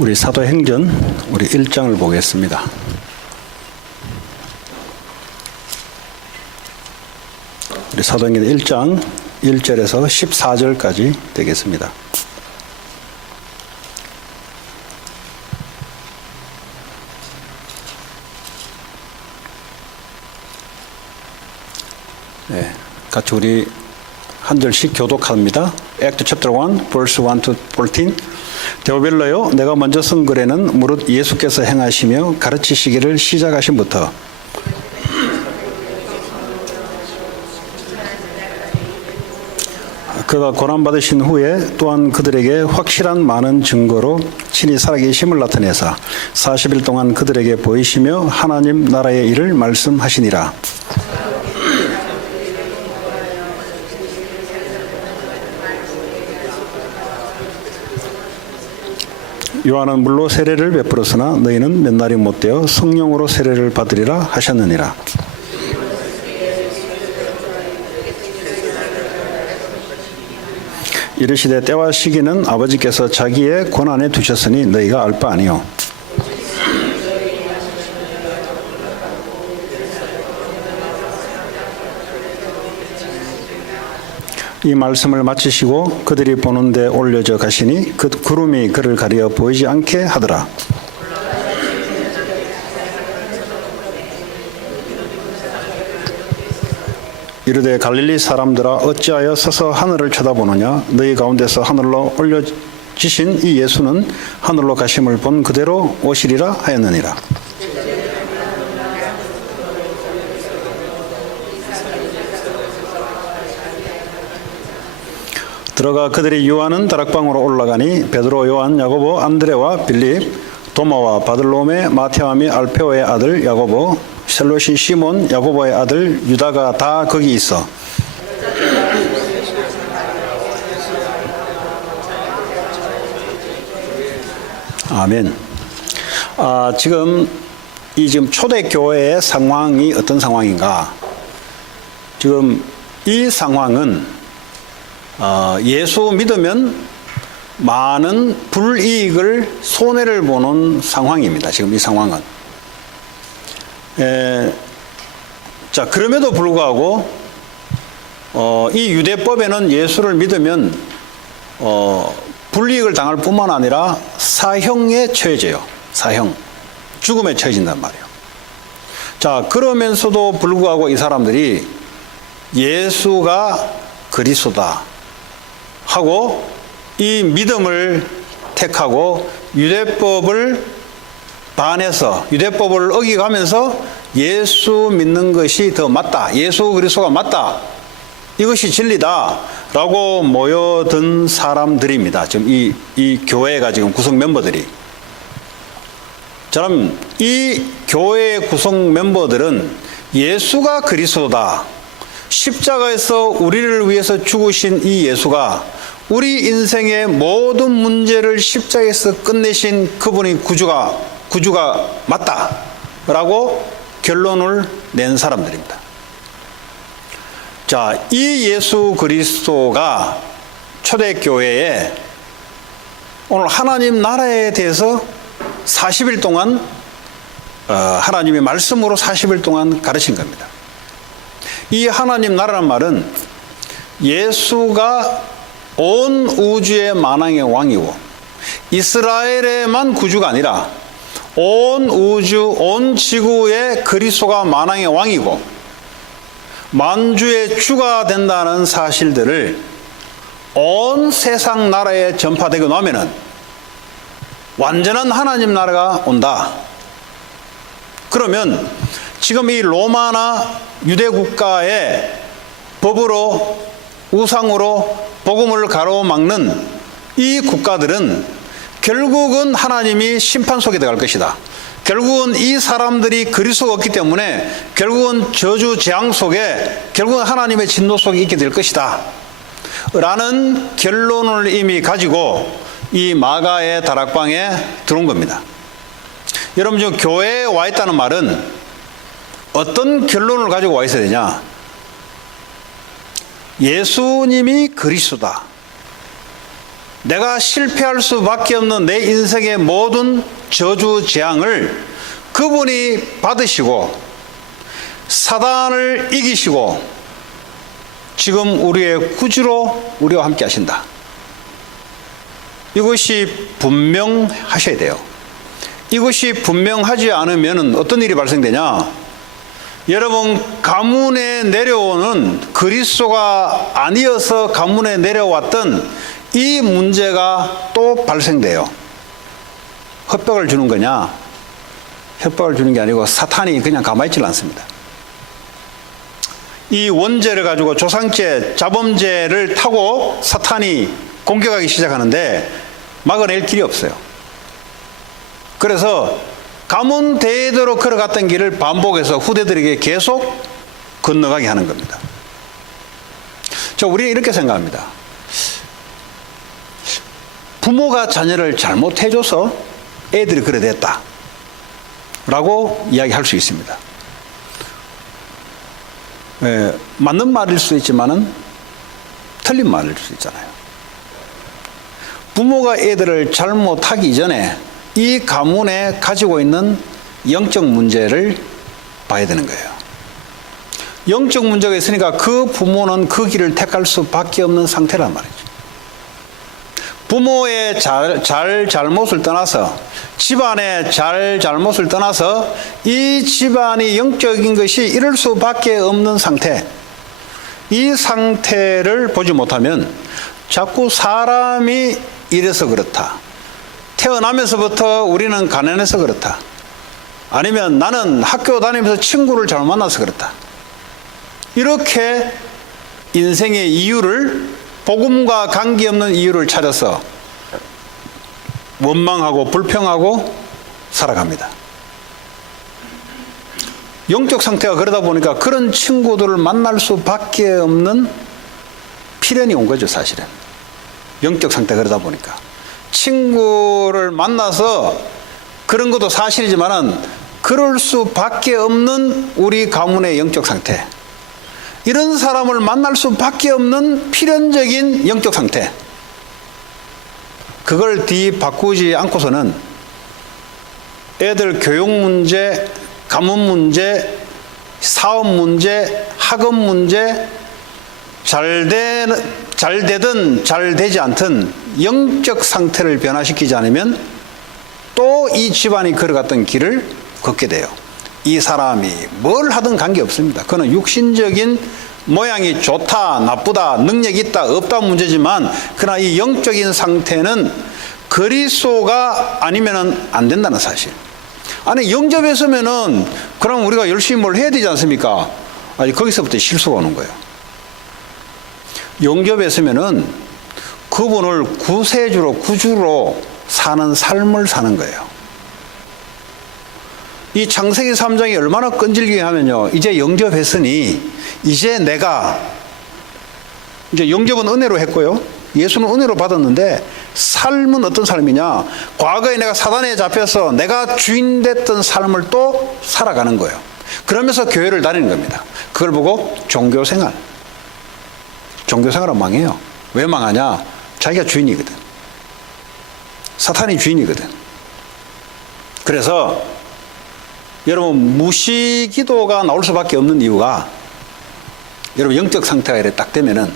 우리 사도행전 우리 1장을 보겠습니다. 우리 사도행전 1장 1절에서 14절까지 되겠습니다. 네, 같이 우리 한 절씩 교독합니다. Act chapter 1, verse 1 to 14. 데오빌러요, 내가 먼저 쓴 글에는 무릇 예수께서 행하시며 가르치시기를 시작하신부터 그가 고난받으신 후에 또한 그들에게 확실한 많은 증거로 친히 살아계심을 나타내사 40일 동안 그들에게 보이시며 하나님 나라의 일을 말씀하시니라. 요한은 물로 세례를 베풀었으나 너희는 몇 날이 못되어 성령으로 세례를 받으리라 하셨느니라. 이르시되 때와 시기는 아버지께서 자기의 권한에 두셨으니 너희가 알 바 아니요. 이 말씀을 마치시고 그들이 보는 데 올려져 가시니 그 구름이 그를 가려 보이지 않게 하더라. 이르되 갈릴리 사람들아 어찌하여 서서 하늘을 쳐다보느냐. 너희 가운데서 하늘로 올려지신 이 예수는 하늘로 가심을 본 그대로 오시리라 하였느니라. 들어가 그들이 유하는 다락방으로 올라가니 베드로, 요한, 야고보, 안드레와 빌립, 도마와 바들로메, 마테와 및 알페오의 아들 야고보, 셀롯이 시몬, 야고보의 아들 유다가 다 거기 있어. 아멘. 지금 초대교회의 상황이 어떤 상황인가? 지금 이 상황은 예수 믿으면 많은 불이익을 손해를 보는 상황입니다. 지금 이 상황은. 자, 그럼에도 불구하고 이 유대법에는 예수를 믿으면 불이익을 당할 뿐만 아니라 사형에 처해져요. 사형, 죽음에 처해진단 말이에요. 자, 그러면서도 불구하고 이 사람들이 예수가 그리스도다 하고 이 믿음을 택하고 유대법을 반해서 유대법을 어기가면서 예수 믿는 것이 더 맞다. 예수 그리스도가 맞다. 이것이 진리다. 라고 모여든 사람들입니다. 지금 이 교회가 지금 구성 멤버들이. 저는 이 교회의 구성 멤버들은 예수가 그리스도다. 십자가에서 우리를 위해서 죽으신 이 예수가 우리 인생의 모든 문제를 십자가에서 끝내신 그분이 구주가 맞다라고 결론을 낸 사람들입니다. 자, 이 예수 그리스도가 초대교회에 오늘 하나님 나라에 대해서 40일 동안 하나님의 말씀으로 40일 동안 가르친 겁니다. 이 하나님 나라란 말은 예수가 온 우주의 만왕의 왕이고 이스라엘에만 구주가 아니라 온 우주, 온 지구의 그리스도가 만왕의 왕이고 만주의 주가 된다는 사실들을 온 세상 나라에 전파되고 나면은 완전한 하나님 나라가 온다. 그러면 지금 이 로마나 유대 국가의 법으로 우상으로 복음을 가로막는 이 국가들은 결국은 하나님이 심판 속에 들어갈 것이다. 결국은 이 사람들이 그리스도가 없기 때문에 결국은 저주 재앙 속에 결국은 하나님의 진노 속에 있게 될 것이다. 라는 결론을 이미 가지고 이 마가의 다락방에 들어온 겁니다. 여러분 지금 교회에 와 있다는 말은 어떤 결론을 가지고 와 있어야 되냐? 예수님이 그리스도다. 내가 실패할 수밖에 없는 내 인생의 모든 저주 재앙을 그분이 받으시고 사단을 이기시고 지금 우리의 구주로 우리와 함께 하신다. 이것이 분명하셔야 돼요. 이것이 분명하지 않으면 어떤 일이 발생되냐? 여러분, 가문에 내려오는 그리스도가 아니어서 가문에 내려왔던 이 문제가 또 발생돼요. 협박을 주는 거냐? 협박을 주는 게 아니고 사탄이 그냥 가만히 있지 않습니다. 이 원죄를 가지고 조상죄, 자범죄를 타고 사탄이 공격하기 시작하는데 막아낼 길이 없어요. 그래서 가문 대대로 걸어갔던 길을 반복해서 후대들에게 계속 건너가게 하는 겁니다. 우리는 이렇게 생각합니다. 부모가 자녀를 잘못해줘서 애들이 그래 됐다 라고 이야기할 수 있습니다. 맞는 말일 수도 있지만은 틀린 말일 수도 있잖아요. 부모가 애들을 잘못하기 전에 이 가문에 가지고 있는 영적 문제를 봐야 되는 거예요. 영적 문제가 있으니까 그 부모는 그 길을 택할 수밖에 없는 상태란 말이죠. 부모의 잘못을 떠나서, 집안의 잘못을 떠나서 이 집안이 영적인 것이 이럴 수밖에 없는 상태, 이 상태를 보지 못하면 자꾸 사람이 이래서 그렇다, 태어나면서부터 우리는 가난해서 그렇다, 아니면 나는 학교 다니면서 친구를 잘못 만나서 그렇다, 이렇게 인생의 이유를, 복음과 관계없는 이유를 찾아서 원망하고 불평하고 살아갑니다. 영적 상태가 그러다 보니까 그런 친구들을 만날 수밖에 없는 필연이 온 거죠, 사실은. 영적 상태가 그러다 보니까. 친구를 만나서 그런 것도 사실이지만은 그럴 수밖에 없는 우리 가문의 영적 상태. 이런 사람을 만날 수밖에 없는 필연적인 영적 상태. 그걸 바꾸지 않고서는 애들 교육 문제, 가문 문제, 사업 문제, 학업 문제, 잘 되든 잘 되지 않든 영적 상태를 변화시키지 않으면 또 이 집안이 걸어갔던 길을 걷게 돼요. 이 사람이 뭘 하든 관계없습니다. 그는 육신적인 모양이 좋다, 나쁘다, 능력이 있다, 없다 문제지만 그러나 이 영적인 상태는 그리스도가 아니면 안 된다는 사실. 아니, 영접에 서면은 그럼 우리가 열심히 뭘 해야 되지 않습니까? 아니, 거기서부터 실수가 오는 거예요. 영접에 서면은 그분을 구세주로, 구주로 사는 삶을 사는 거예요. 이 창세기 3장이 얼마나 끈질기게 하면요, 이제 영접했으니 이제 영접은 은혜로 했고요, 예수는 은혜로 받았는데 삶은 어떤 삶이냐, 과거에 내가 사단에 잡혀서 내가 주인 됐던 삶을 또 살아가는 거예요. 그러면서 교회를 다니는 겁니다. 그걸 보고 종교생활은 망해요. 왜 망하냐? 자기가 주인이거든. 사탄이 주인이거든. 그래서 여러분, 무시기도가 나올 수밖에 없는 이유가, 여러분 영적 상태가 이렇게 딱 되면은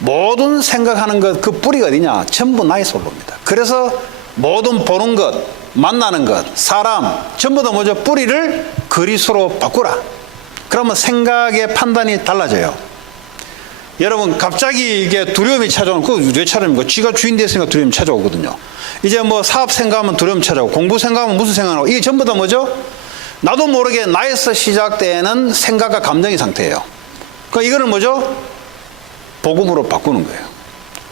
모든 생각하는 것, 그 뿌리가 어디냐? 전부 나의 솔로입니다. 그래서 모든 보는 것, 만나는 것, 사람 전부 다 뭐죠? 뿌리를 그리스도로 바꾸라. 그러면 생각의 판단이 달라져요. 여러분, 갑자기 이게 두려움이 찾아오는, 그거 왜 찾아옵니까? 쥐가 주인 됐으니까 두려움이 찾아오거든요. 이제 뭐 사업 생각하면 두려움 찾아오고, 공부 생각하면 무슨 생각하고, 이게 전부 다 뭐죠? 나도 모르게 나에서 시작되는 생각과 감정의 상태예요. 그러니까 이거는 뭐죠? 복음으로 바꾸는 거예요.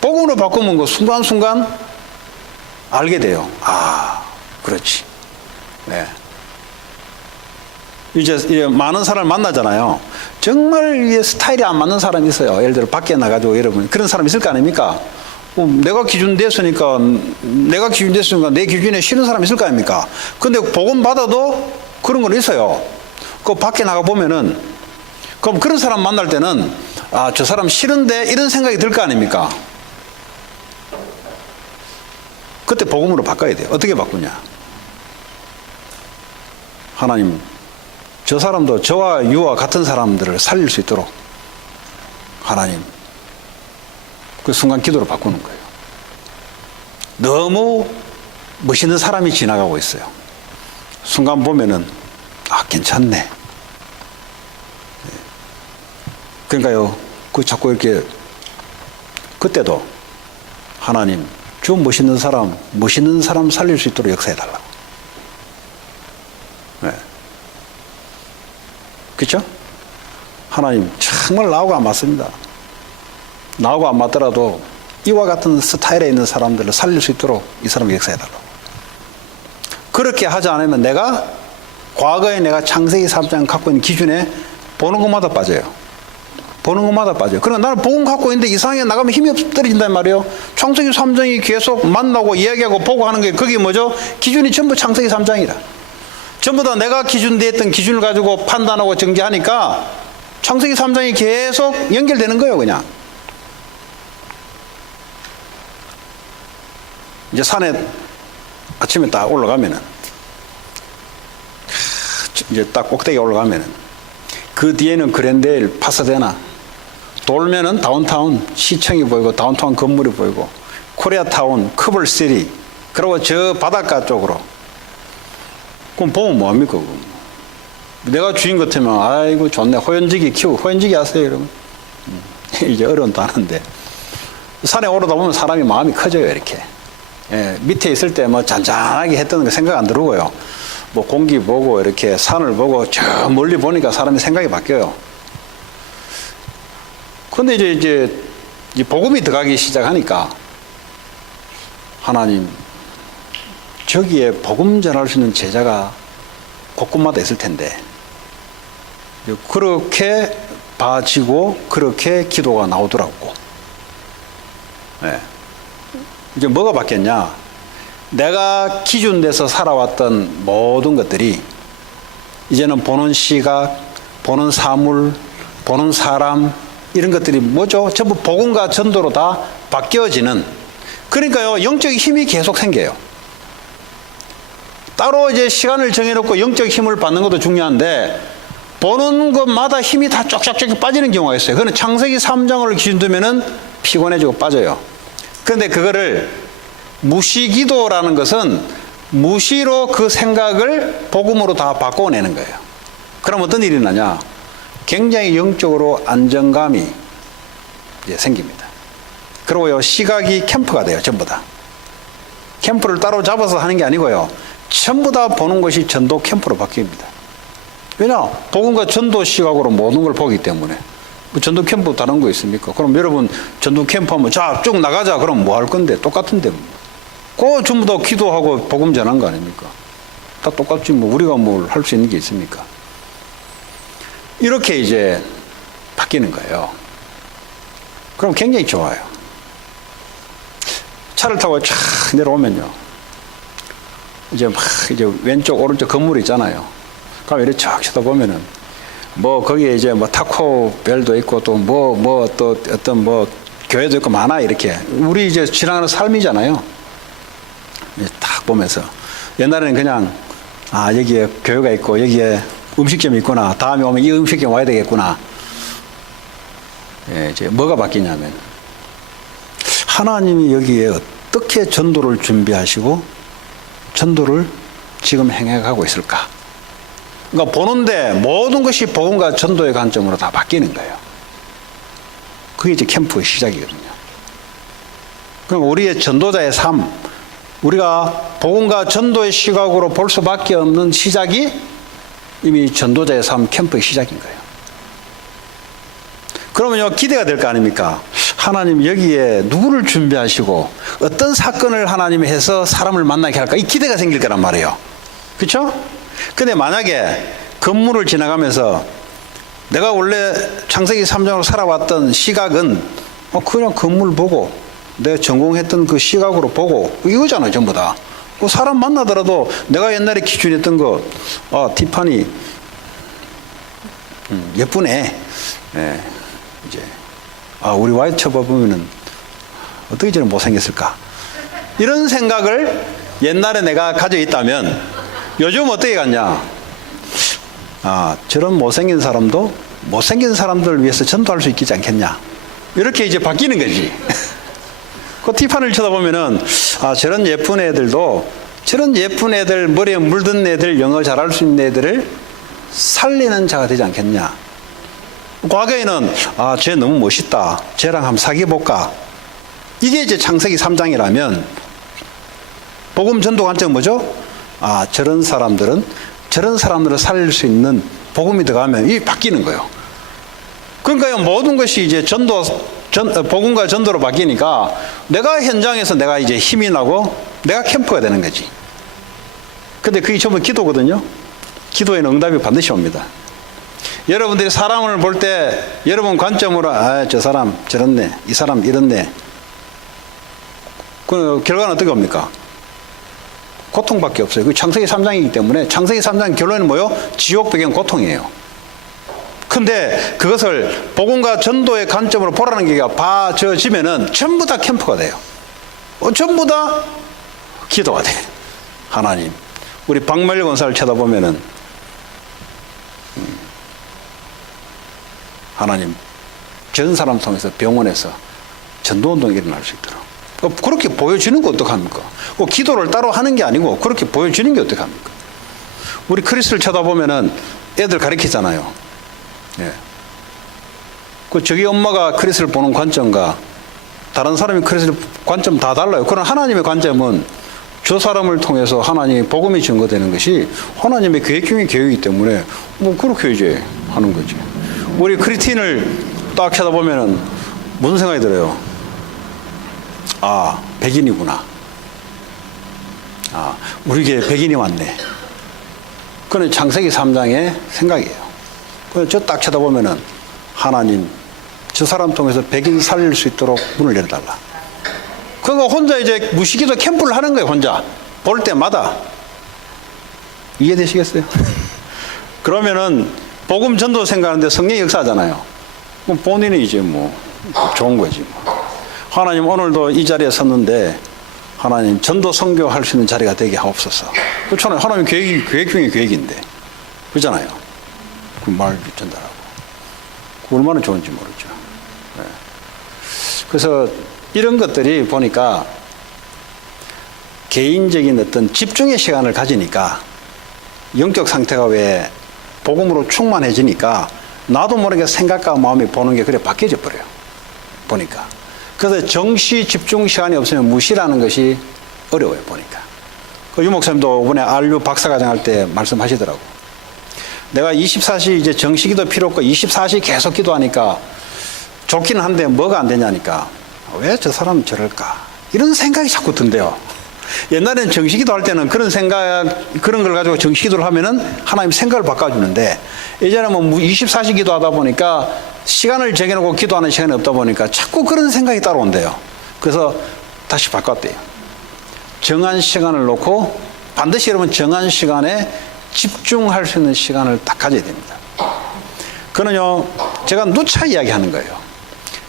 복음으로 바꾸면 그 순간순간 알게 돼요. 아, 그렇지. 네. 이제 많은 사람을 만나잖아요. 정말 스타일이 안 맞는 사람이 있어요. 예를 들어 밖에 나가지고 여러분 그런 사람 있을 거 아닙니까? 내가 기준 됐으니까 내 기준에 싫은 사람 있을 거 아닙니까? 근데 복음 받아도 그런 건 있어요. 그 밖에 나가 보면은 그럼 그런 사람 만날 때는 아, 저 사람 싫은데 이런 생각이 들 거 아닙니까? 그때 복음으로 바꿔야 돼요. 어떻게 바꾸냐? 하나님, 저 사람도 저와 유와 같은 사람들을 살릴 수 있도록 하나님, 그 순간 기도로 바꾸는 거예요. 너무 멋있는 사람이 지나가고 있어요. 순간 보면은 괜찮네. 그러니까요, 자꾸 이렇게 그때도 하나님, 저 멋있는 사람 살릴 수 있도록 역사해달라고. 네. 그렇죠? 하나님, 정말 나하고 안 맞습니다. 나하고 안 맞더라도 이와 같은 스타일에 있는 사람들을 살릴 수 있도록 이 사람 역사해달라고. 그렇게 하지 않으면 과거에 내가 창세기 3장 갖고 있는 기준에 보는 것마다 빠져요. 그러나 나는 복음 갖고 있는데 이상하게 나가면 힘이 떨어진단 말이에요. 창세기 3장이 계속 만나고 이야기하고 보고 하는 게 그게 뭐죠? 기준이 전부 창세기 3장이라. 전부 다 내가 기준되었던 기준을 가지고 판단하고 정죄하니까 창세기 3장이 계속 연결되는 거예요, 그냥. 이제 산에 아침에 딱 올라가면은, 이제 딱 꼭대기에 올라가면은, 그 뒤에는 그랜데일, 파사데나, 돌면은 다운타운 시청이 보이고, 다운타운 건물이 보이고, 코리아타운, 커블시티, 그리고 저 바닷가 쪽으로. 그럼 보면 뭐합니까? 내가 주인 같으면, 아이고, 좋네. 호연지기 하세요. 이러면. 이제 어려운 단어인데. 산에 오르다 보면 사람이 마음이 커져요, 이렇게. 예, 밑에 있을 때 뭐 잔잔하게 했던 거 생각 안 들고요. 뭐 공기 보고 이렇게 산을 보고 저 멀리 보니까 사람이 생각이 바뀌어요. 근데 이제 복음이 들어가기 시작하니까 하나님, 저기에 복음 전할 수 있는 제자가 곳곳마다 있을 텐데 그렇게 봐지고 그렇게 기도가 나오더라고. 네. 이제 뭐가 바뀌었냐? 내가 기준돼서 살아왔던 모든 것들이 이제는 보는 시각, 보는 사물, 보는 사람, 이런 것들이 뭐죠? 전부 복음과 전도로 다 바뀌어지는. 그러니까요, 영적 힘이 계속 생겨요. 따로 이제 시간을 정해놓고 영적 힘을 받는 것도 중요한데, 보는 것마다 힘이 다 쫙쫙쫙 빠지는 경우가 있어요. 그건 창세기 3장을 기준 두면은 피곤해지고 빠져요. 그런데 그거를 무시기도라는 것은 무시로 그 생각을 복음으로 다 바꿔내는 거예요. 그럼 어떤 일이 나냐? 굉장히 영적으로 안정감이 이제 생깁니다. 그리고요, 시각이 캠프가 돼요. 전부 다. 캠프를 따로 잡아서 하는 게 아니고요, 전부 다 보는 것이 전도 캠프로 바뀝니다. 왜냐? 복음과 전도 시각으로 모든 걸 보기 때문에. 뭐 전도 캠프 다른 거 있습니까? 그럼 여러분 전도 캠프 하면 자, 쭉 나가자. 그럼 뭐 할 건데? 똑같은데. 그거 전부 다 기도하고 복음 전한 거 아닙니까? 다 똑같지. 뭐 우리가 뭘 할 수 있는 게 있습니까? 이렇게 이제 바뀌는 거예요. 그럼 굉장히 좋아요. 차를 타고 쫙 내려오면요, 이제 왼쪽 오른쪽 건물이 있잖아요. 그럼 이렇게 쫙 쳐다보면은 뭐 거기에 이제 뭐 타코벨도 있고 또 또 어떤 뭐 교회도 있고 많아. 이렇게 우리 이제 지나가는 삶이잖아요. 딱 보면서 옛날에는 그냥 여기에 교회가 있고 여기에 음식점이 있구나, 다음에 오면 이 음식점 와야 되겠구나. 예, 이제 뭐가 바뀌냐면 하나님이 여기에 어떻게 전도를 준비하시고 전도를 지금 행해가고 있을까? 그러니까 보는데 모든 것이 복음과 전도의 관점으로 다 바뀌는 거예요. 그게 이제 캠프의 시작이거든요. 그럼 우리의 전도자의 삶, 우리가 복음과 전도의 시각으로 볼 수밖에 없는 시작이 이미 전도자의 삶 캠프의 시작인 거예요. 그러면요, 기대가 될 거 아닙니까? 하나님 여기에 누구를 준비하시고 어떤 사건을 하나님이 해서 사람을 만나게 할까? 이 기대가 생길 거란 말이에요. 그렇죠? 근데 만약에 건물을 지나가면서 내가 원래 창세기 3장으로 살아왔던 시각은 그냥 건물 보고 내가 전공했던 그 시각으로 보고 이거잖아요. 전부 다. 그 사람 만나더라도 내가 옛날에 기준했던 거, 티파니 예쁘네. 예, 이제 우리 와이프 쳐봐보면은 어떻게 저는 못생겼을까? 이런 생각을 옛날에 내가 가지고 있다면 요즘 어떻게 갔냐? 아, 저런 못생긴 사람도 못생긴 사람들을 위해서 전도할 수 있지 않겠냐? 이렇게 이제 바뀌는 거지. 그 뒷판을 쳐다보면은, 아, 저런 예쁜 애들도, 저런 예쁜 애들, 머리에 물든 애들, 영어 잘할 수 있는 애들을 살리는 자가 되지 않겠냐? 과거에는, 아, 쟤 너무 멋있다. 쟤랑 한번 사귀어볼까? 이게 이제 창세기 3장이라면, 복음 전도 관점 뭐죠? 아, 저런 사람들은, 저런 사람들을 살릴 수 있는 복음이 들어가면 이게 바뀌는 거예요. 그러니까 모든 것이 이제 복음과 전도로 바뀌니까 내가 현장에서 내가 이제 힘이 나고 내가 캠프가 되는 거지. 근데 그게 전부 기도거든요. 기도에는 응답이 반드시 옵니다. 여러분들이 사람을 볼 때 여러분 관점으로, 아, 저 사람 저렇네, 이 사람 이렇네. 그 결과는 어떻게 옵니까? 고통밖에 없어요. 그 창세기 3장이기 때문에 창세기 3장 결론은 뭐요? 지옥 배경 고통이에요. 근데 그것을 복음과 전도의 관점으로 보라는 게 봐져지면은 전부 다 캠프가 돼요. 전부 다 기도가 돼. 하나님, 우리 박멜 권사를 쳐다보면은 하나님, 전 사람 통해서 병원에서 전도운동이 일어날 수 있도록 그렇게 보여주는 거 어떡합니까? 기도를 따로 하는 게 아니고 그렇게 보여주는 게 어떡합니까? 우리 크리스를 쳐다보면은 애들 가르치잖아요. 예. 저기 엄마가 크리스를 보는 관점과 다른 사람이 크리스를 관점 다 달라요. 그러나 하나님의 관점은 저 사람을 통해서 하나님이 복음이 증거되는 것이 하나님의 계획 중의 계획이기 때문에 뭐 그렇게 이제 하는 거지. 우리 크리스틴을 딱 쳐다보면은 무슨 생각이 들어요? 아, 백인이구나. 아, 우리 교회에 백인이 왔네. 그건 창세기 3장의 생각이에요. 저 딱 쳐다보면은 하나님, 저 사람 통해서 백인 살릴 수 있도록 문을 열어달라. 그러니까 혼자 이제 무시기도 캠프를 하는 거예요. 혼자 볼 때마다. 이해되시겠어요? 그러면은 복음 전도 생각하는데 성령의 역사잖아요. 그럼 본인이 이제 뭐 좋은 거지 뭐. 하나님, 오늘도 이 자리에 섰는데 하나님 전도 선교할 수 있는 자리가 되게 하옵소서. 그렇잖아요. 하나님 계획 중에 계획인데, 그렇잖아요. 그 말 전달하고 그 얼마나 좋은지 모르죠. 네. 그래서 이런 것들이 보니까 개인적인 어떤 집중의 시간을 가지니까 영적 상태가 왜 복음으로 충만해지니까 나도 모르게 생각과 마음이 보는 게 그래 바뀌어져 버려요. 보니까. 그래서 정시 집중 시간이 없으면 무시라는 것이 어려워요. 보니까. 그 유 목사님도 이번에 RU 박사과정 할 때 말씀하시더라고. 내가 24시 이제 정시기도 필요 없고 24시 계속 기도하니까 좋기는 한데 뭐가 안 되냐니까, 왜 저 사람은 저럴까? 이런 생각이 자꾸 든대요. 옛날에는 정시기도 할 때는 그런 걸 가지고 정시기도를 하면은 하나님 생각을 바꿔주는데, 이제는 뭐 24시 기도하다 보니까 시간을 정해놓고 기도하는 시간이 없다 보니까 자꾸 그런 생각이 따라온대요. 그래서 다시 바꿨대요. 정한 시간을 놓고 반드시 여러분 정한 시간에 집중할 수 있는 시간을 딱 가져야 됩니다. 그는요, 제가 누차 이야기하는 거예요.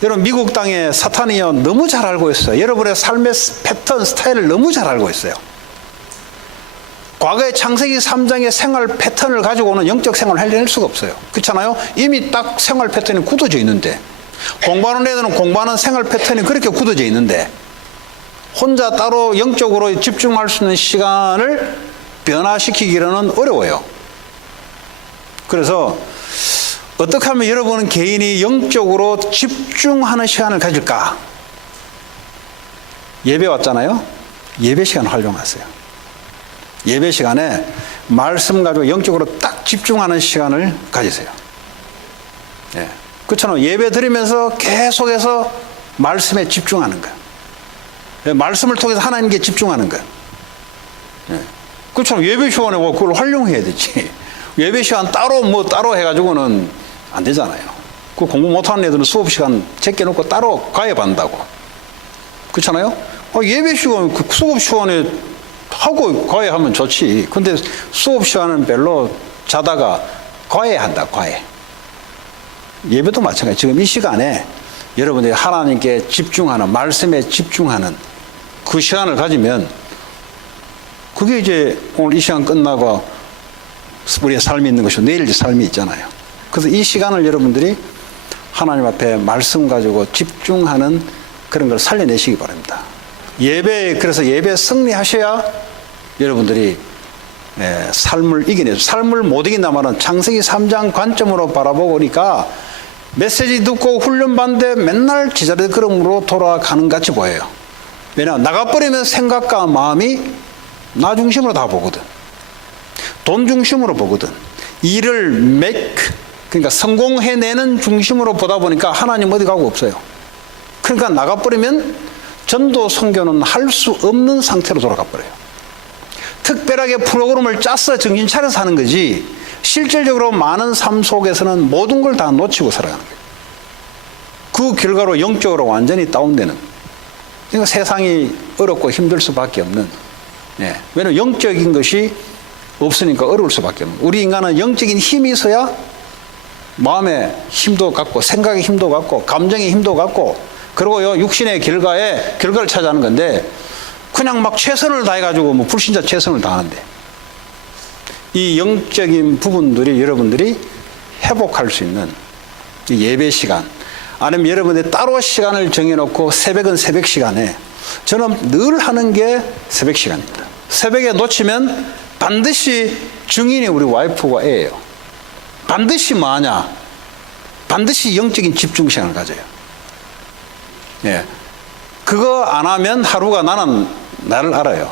여러분, 미국 땅에 사탄이요 너무 잘 알고 있어요. 여러분의 삶의 패턴, 스타일을 너무 잘 알고 있어요. 과거의 창세기 3장의 생활 패턴을 가지고는 영적 생활을 해낼 수가 없어요. 그렇잖아요? 이미 딱 생활 패턴이 굳어져 있는데, 공부하는 애들은 공부하는 생활 패턴이 그렇게 굳어져 있는데 혼자 따로 영적으로 집중할 수 있는 시간을 변화시키기로는 어려워요. 그래서 어떻게 하면 여러분은 개인이 영적으로 집중하는 시간을 가질까? 예배 왔잖아요? 예배 시간 활용하세요. 예배 시간에 말씀 가지고 영적으로 딱 집중하는 시간을 가지세요. 예. 그렇잖아요. 예배 드리면서 계속해서 말씀에 집중하는 거예요. 예. 말씀을 통해서 하나님께 집중하는 거예요. 예. 그렇잖아요. 예배 시간에 뭐 그걸 활용해야 되지. 예배 시간 따로 해가지고는 안 되잖아요. 그 공부 못하는 애들은 수업 시간 제껴놓고 따로 가입한다고. 그렇잖아요. 예배 시간, 그 수업 시간에 하고 과외하면 좋지. 근데 수업 시간은 별로 자다가 과외한다, 과외. 예배도 마찬가지. 지금 이 시간에 여러분들이 하나님께 집중하는, 말씀에 집중하는 그 시간을 가지면 그게 이제 오늘 이 시간 끝나고 우리의 삶이 있는 것이고 내일 삶이 있잖아요. 그래서 이 시간을 여러분들이 하나님 앞에 말씀 가지고 집중하는 그런 걸 살려내시기 바랍니다. 그래서 예배 승리하셔야 여러분들이 삶을 이겨내죠. 삶을 못 이긴다면 창세기 3장 관점으로 바라보니까 메시지 듣고 훈련받는데 맨날 지자리 걸음으로 돌아가는 같이 보여요. 왜냐하면 나가버리면 생각과 마음이 나 중심으로 다 보거든. 돈 중심으로 보거든. 일을 그러니까 성공해내는 중심으로 보다 보니까 하나님 어디 가고 없어요. 그러니까 나가버리면 전도 선교는 할 수 없는 상태로 돌아가버려요. 특별하게 프로그램을 짜서 정신 차려서 하는 거지 실질적으로 많은 삶 속에서는 모든 걸 다 놓치고 살아가는 거예요. 그 결과로 영적으로 완전히 다운되는, 그러니까 세상이 어렵고 힘들 수밖에 없는, 왜냐하면 영적인 것이 없으니까 어려울 수밖에 없는, 우리 인간은 영적인 힘이 있어야 마음의 힘도 갖고 생각의 힘도 갖고 감정의 힘도 갖고 그리고 육신의 결과를 찾아하는 건데 그냥 막 최선을 다해가지고 뭐 불신자 최선을 다하는데 이 영적인 부분들이 여러분들이 회복할 수 있는 예배 시간 아니면 여러분들이 따로 시간을 정해놓고 새벽은 새벽 시간에 저는 늘 하는 게 새벽 시간입니다. 새벽에 놓치면 반드시 증인이 우리 와이프가 애예요. 반드시 뭐하냐? 반드시 영적인 집중 시간을 가져요. 그거 안 하면 하루가 나는 나를 알아요.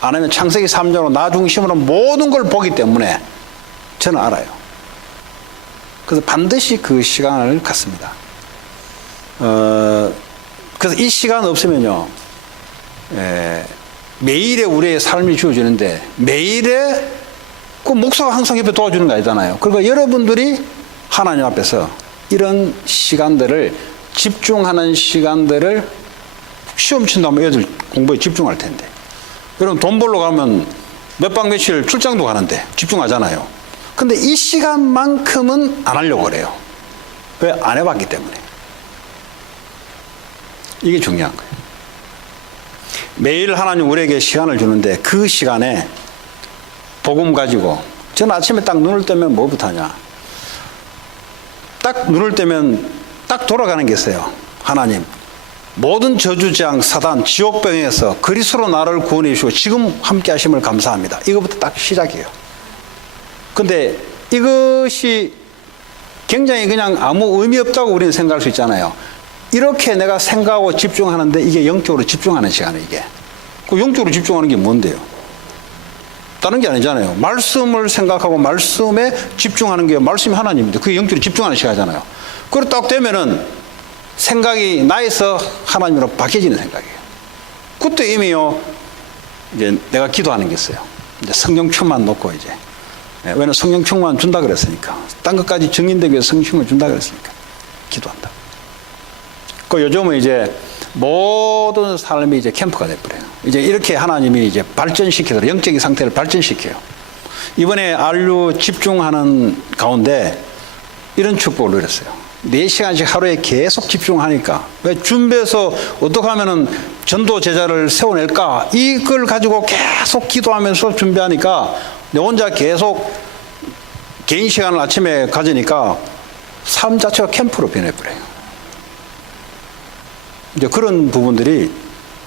안 하면 창세기 3장으로 나 중심으로 모든 걸 보기 때문에 저는 알아요. 그래서 반드시 그 시간을 갖습니다. 그래서 이 시간 없으면요, 매일의 우리의 삶이 주어지는데 매일의 그 목사가 항상 옆에 도와주는 거 아니잖아요. 그러니까 여러분들이 하나님 앞에서 이런 시간들을 집중하는 시간들을 시험 친다면 애들 공부에 집중할 텐데 여러분 돈 벌러 가면 몇 박 며칠 출장도 가는데 집중하잖아요. 근데 이 시간만큼은 안 하려고 그래요. 왜? 안 해봤기 때문에. 이게 중요한 거예요. 매일 하나님 우리에게 시간을 주는데 그 시간에 복음 가지고 저는 아침에 딱 눈을 뜨면 뭐부터 하냐, 딱 눈을 뜨면 딱 돌아가는 게 있어요. 하나님 모든 저주장 사단 지옥병에서 그리스도로 나를 구원해 주시고 지금 함께 하심을 감사합니다. 이거부터 딱 시작이에요. 근데 이것이 굉장히 그냥 아무 의미 없다고 우리는 생각할 수 있잖아요. 이렇게 내가 생각하고 집중하는데 이게 영적으로 집중하는 시간이에요. 이게 그 영적으로 집중하는 게 뭔데요? 다른 게 아니잖아요. 말씀을 생각하고 말씀에 집중하는 게 말씀이 하나님인데 그게 영적으로 집중하는 시간이잖아요. 그리고 딱 되면은 생각이 나에서 하나님으로 바뀌어지는 생각이에요. 그때 이미요, 이제 내가 기도하는 게 있어요. 이제 성령 충만 놓고 이제. 왜냐면 성령 충만 준다 그랬으니까. 딴 것까지 증인되기 위해서 성령 충만 준다 그랬으니까. 기도한다. 그 요즘은 이제 모든 삶이 이제 캠프가 돼버려요. 이제 이렇게 하나님이 이제 발전시키더라. 영적인 상태를 발전시켜요. 이번에 안류 집중하는 가운데 이런 축복을 누렸어요. 4시간씩 하루에 계속 집중하니까. 왜? 준비해서 어떻게 하면은 전도 제자를 세워낼까? 이걸 가지고 계속 기도하면서 준비하니까 내 혼자 계속 개인 시간을 아침에 가지니까 삶 자체가 캠프로 변해버려요. 이제 그런 부분들이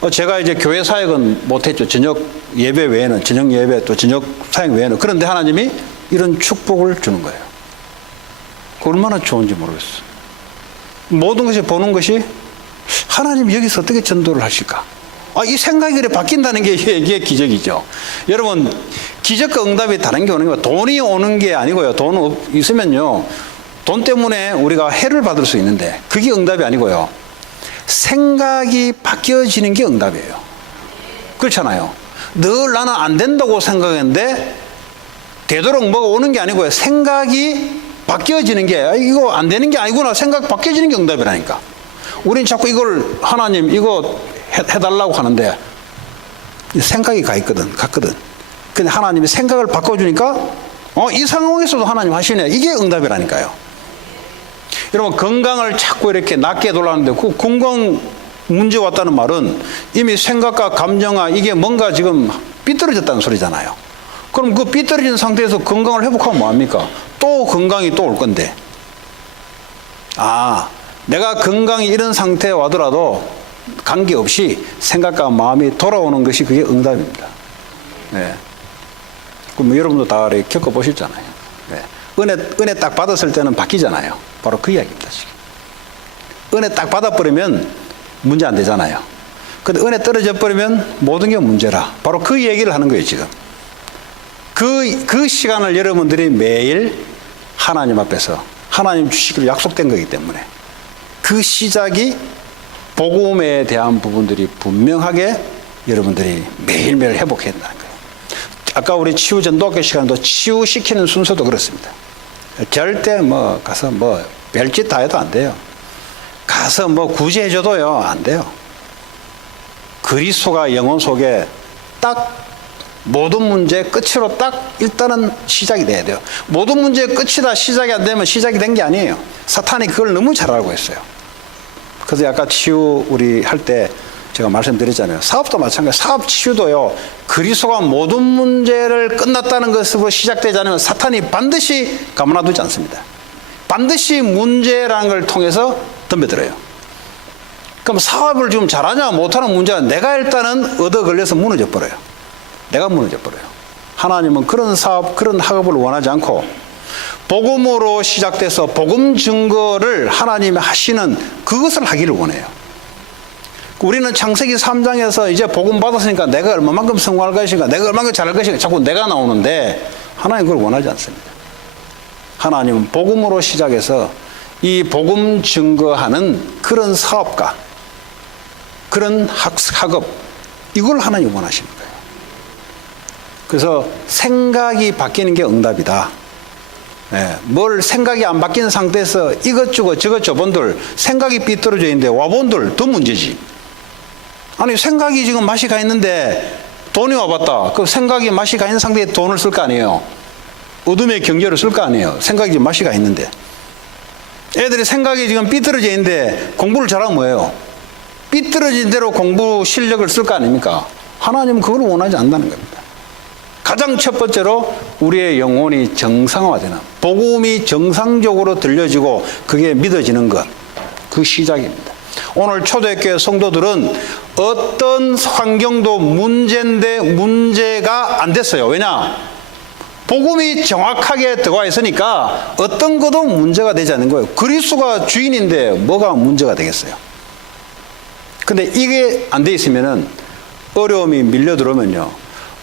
제가 이제 교회 사역은 못했죠. 저녁 예배 외에는, 저녁 예배 또 저녁 사역 외에는. 그런데 하나님이 이런 축복을 주는 거예요. 얼마나 좋은지 모르겠어요. 모든 것이 보는 것이 하나님 여기서 어떻게 전도를 하실까? 이 생각이 그래 바뀐다는 게 이게 기적이죠. 여러분, 기적과 응답이 다른 게 오는 거예요. 돈이 오는 게 아니고요. 돈 있으면요, 돈 때문에 우리가 해를 받을 수 있는데 그게 응답이 아니고요. 생각이 바뀌어지는 게 응답이에요. 그렇잖아요. 늘 나는 안 된다고 생각했는데 되도록 뭐가 오는 게 아니고요. 생각이 바뀌어지는 게, 이거 안 되는 게 아니구나 생각 바뀌어지는 게 응답이라니까. 우린 자꾸 이걸 하나님 이거 해달라고 하는데 생각이 갔거든. 근데 하나님이 생각을 바꿔주니까 이 상황에서도 하나님 하시네. 이게 응답이라니까요. 여러분, 건강을 자꾸 이렇게 낮게 돌아가는데 그 건강 문제 왔다는 말은 이미 생각과 감정과 이게 뭔가 지금 삐뚤어졌다는 소리잖아요. 그럼 그 삐뚤어진 상태에서 건강을 회복하면 뭐합니까? 또 건강이 또 올 건데. 내가 건강이 이런 상태에 와더라도 관계없이 생각과 마음이 돌아오는 것이 그게 응답입니다. 네. 그럼 여러분도 다 겪어보셨잖아요. 네. 은혜 딱 받았을 때는 바뀌잖아요. 바로 그 이야기입니다. 지금. 은혜 딱 받아버리면 문제 안 되잖아요. 근데 은혜 떨어져 버리면 모든 게 문제라. 바로 그 얘기를 하는 거예요, 지금. 그 시간을 여러분들이 매일 하나님 앞에서 하나님 주시기로 약속된 거기 때문에 그 시작이 복음에 대한 부분들이 분명하게 여러분들이 매일매일 회복해야 된다는 거예요. 아까 우리 치유 전도학교 시간도 치유시키는 순서도 그렇습니다. 절대 가서 별짓 다 해도 안 돼요. 가서 구제해줘도요, 안 돼요. 그리스도가 영혼 속에 딱 모든 문제의 끝으로 딱 일단은 시작이 돼야 돼요. 모든 문제의 끝이다 시작이 안 되면 시작이 된 게 아니에요. 사탄이 그걸 너무 잘 알고 있어요. 그래서 아까 치유 우리 할 때 제가 말씀드렸잖아요. 사업도 마찬가지. 사업 치유도요. 그리스도가 모든 문제를 끝났다는 것으로 시작되지 않으면 사탄이 반드시 가만두지 않습니다. 반드시 문제라는 걸 통해서 덤벼들어요. 그럼 사업을 지금 잘하냐 못하는 문제가 내가 일단은 얻어 걸려서 무너져 버려요. 내가 무너져 버려요. 하나님은 그런 사업, 그런 학업을 원하지 않고 복음으로 시작돼서 복음 증거를 하나님이 하시는 그것을 하기를 원해요. 우리는 창세기 3장에서 이제 복음 받았으니까 내가 얼마만큼 성공할 것인가, 내가 얼마만큼 잘할 것인가 자꾸 내가 나오는데 하나님 그걸 원하지 않습니다. 하나님은 복음으로 시작해서 이 복음 증거하는 그런 사업가, 그런 학업, 이걸 하나님 원하시는 거예요. 그래서 생각이 바뀌는 게 응답이다. 뭘 생각이 안 바뀌는 상태에서 이것저것 저것 저번들 생각이 삐뚤어져 있는데 와본들 더 문제지. 아니 생각이 지금 맛이 가 있는데 돈이 와봤다. 그 생각이 맛이 가 있는 상태에 돈을 쓸 거 아니에요. 어둠의 경제를 쓸 거 아니에요. 생각이 지금 맛이 가 있는데. 애들이 생각이 지금 삐뚤어져 있는데 공부를 잘하면 뭐예요? 삐뚤어진 대로 공부 실력을 쓸 거 아닙니까? 하나님은 그걸 원하지 않는다는 겁니다. 가장 첫 번째로 우리의 영혼이 정상화되는, 복음이 정상적으로 들려지고 그게 믿어지는 것, 그 시작입니다. 오늘 초대교회 성도들은 어떤 환경도 문제인데 문제가 안 됐어요. 왜냐? 복음이 정확하게 들어와 있으니까 어떤 것도 문제가 되지 않는 거예요. 그리스도가 주인인데 뭐가 문제가 되겠어요? 근데 이게 안 돼 있으면은 어려움이 밀려 들어오면요.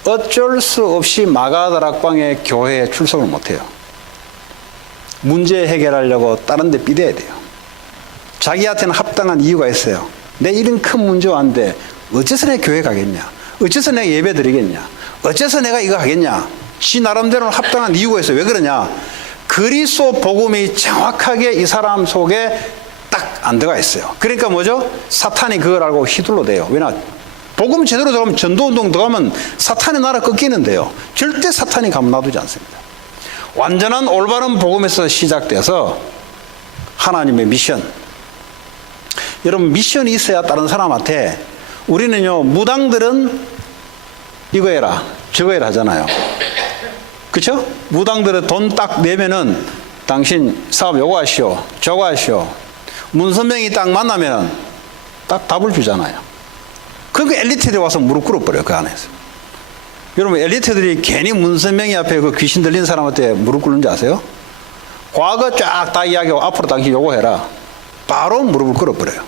어쩔 수 없이 마가다락방의 교회에 출석을 못해요. 문제 해결하려고 다른 데 삐대야 돼요. 자기한테는 합당한 이유가 있어요. 내 이런 큰 문제 왔는데 어째서 내 교회 가겠냐? 어째서 내가 예배 드리겠냐? 어째서 내가 이거 하겠냐? 지 나름대로는 합당한 이유가 있어요. 왜 그러냐? 그리스도 복음이 정확하게 이 사람 속에 딱 안 들어가 있어요. 그러니까 뭐죠? 사탄이 그걸 알고 휘둘러대요. 왜냐? 복음 제대로 들어가면 전도운동 들어가면 사탄의 나라 꺾이는데요. 절대 사탄이 가만 놔두지 않습니다. 완전한 올바른 복음에서 시작돼서 하나님의 미션. 여러분 미션이 있어야 다른 사람한테 우리는요 무당들은 이거 해라 저거 해라 하잖아요. 그렇죠? 무당들은 돈 딱 내면은 당신 사업 요거 하시오 저거 하시오. 문선명이 딱 만나면은 딱 답을 주잖아요. 그러니까 엘리트들이 와서 무릎 꿇어버려요. 그 안에서. 여러분 엘리트들이 괜히 문선명이 앞에 그 귀신 들린 사람한테 무릎 꿇는지 아세요? 과거 쫙 다 이야기하고 앞으로 당신 요거 해라. 바로 무릎을 꿇어버려요.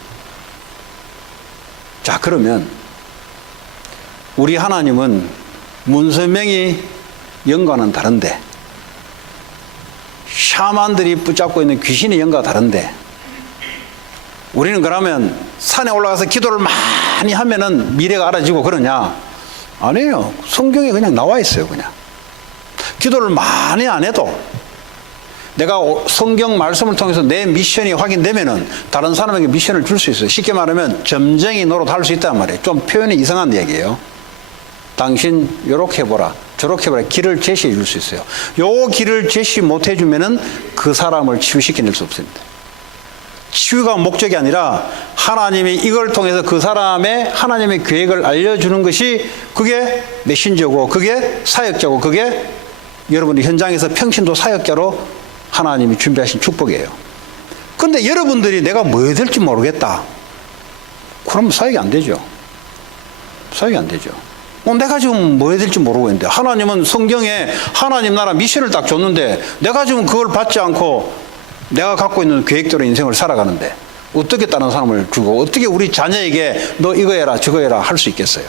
자 그러면 우리 하나님은 문선명이 영과는 다른데 샤만들이 붙잡고 있는 귀신의 영과 다른데 우리는 그러면 산에 올라가서 기도를 많이 하면은 미래가 알아지고 그러냐? 아니에요. 성경에 그냥 나와 있어요. 그냥 기도를 많이 안 해도 내가 성경 말씀을 통해서 내 미션이 확인되면은 다른 사람에게 미션을 줄 수 있어요. 쉽게 말하면 점쟁이 노릇 할 수 있단 말이에요. 좀 표현이 이상한 얘기예요. 당신 요렇게 해보라 저렇게 해보라 길을 제시해 줄 수 있어요. 요 길을 제시 못 해주면은 그 사람을 치유시켜낼 수 없습니다. 치유가 목적이 아니라 하나님이 이걸 통해서 그 사람의 하나님의 계획을 알려주는 것이 그게 메신저고 그게 사역자고 그게 여러분이 현장에서 평신도 사역자로 하나님이 준비하신 축복이에요. 그런데 여러분들이 내가 뭐 해야 될지 모르겠다. 그러면 사역이 안 되죠. 사역이 안 되죠. 내가 지금 뭐 해야 될지 모르고 있는데 하나님은 성경에 하나님 나라 미션을 딱 줬는데 내가 지금 그걸 받지 않고 내가 갖고 있는 계획대로 인생을 살아가는데 어떻게 다른 사람을 주고 어떻게 우리 자녀에게 너 이거 해라 저거 해라 할 수 있겠어요.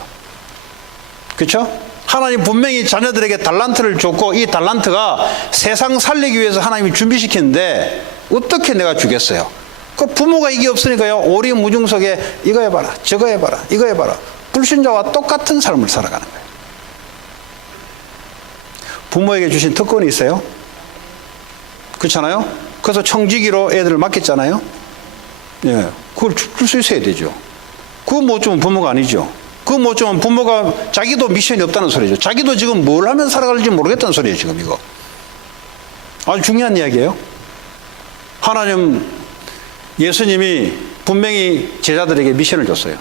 그렇죠? 하나님 분명히 자녀들에게 달란트를 줬고 이 달란트가 세상 살리기 위해서 하나님이 준비시켰는데 어떻게 내가 주겠어요? 그 부모가 이게 없으니까요. 오리무중석에 이거 해봐라 저거 해봐라 이거 해봐라. 불신자와 똑같은 삶을 살아가는 거예요. 부모에게 주신 특권이 있어요. 그렇잖아요? 그래서 청지기로 애들을 맡겼잖아요. 예, 그걸 줄 수 있어야 되죠. 그거 못 주면 부모가 아니죠. 그거 못 주면 부모가 자기도 미션이 없다는 소리죠. 자기도 지금 뭘 하면 살아갈지 모르겠다는 소리예요. 지금 이거 아주 중요한 이야기예요. 하나님 예수님이 분명히 제자들에게 미션을 줬어요.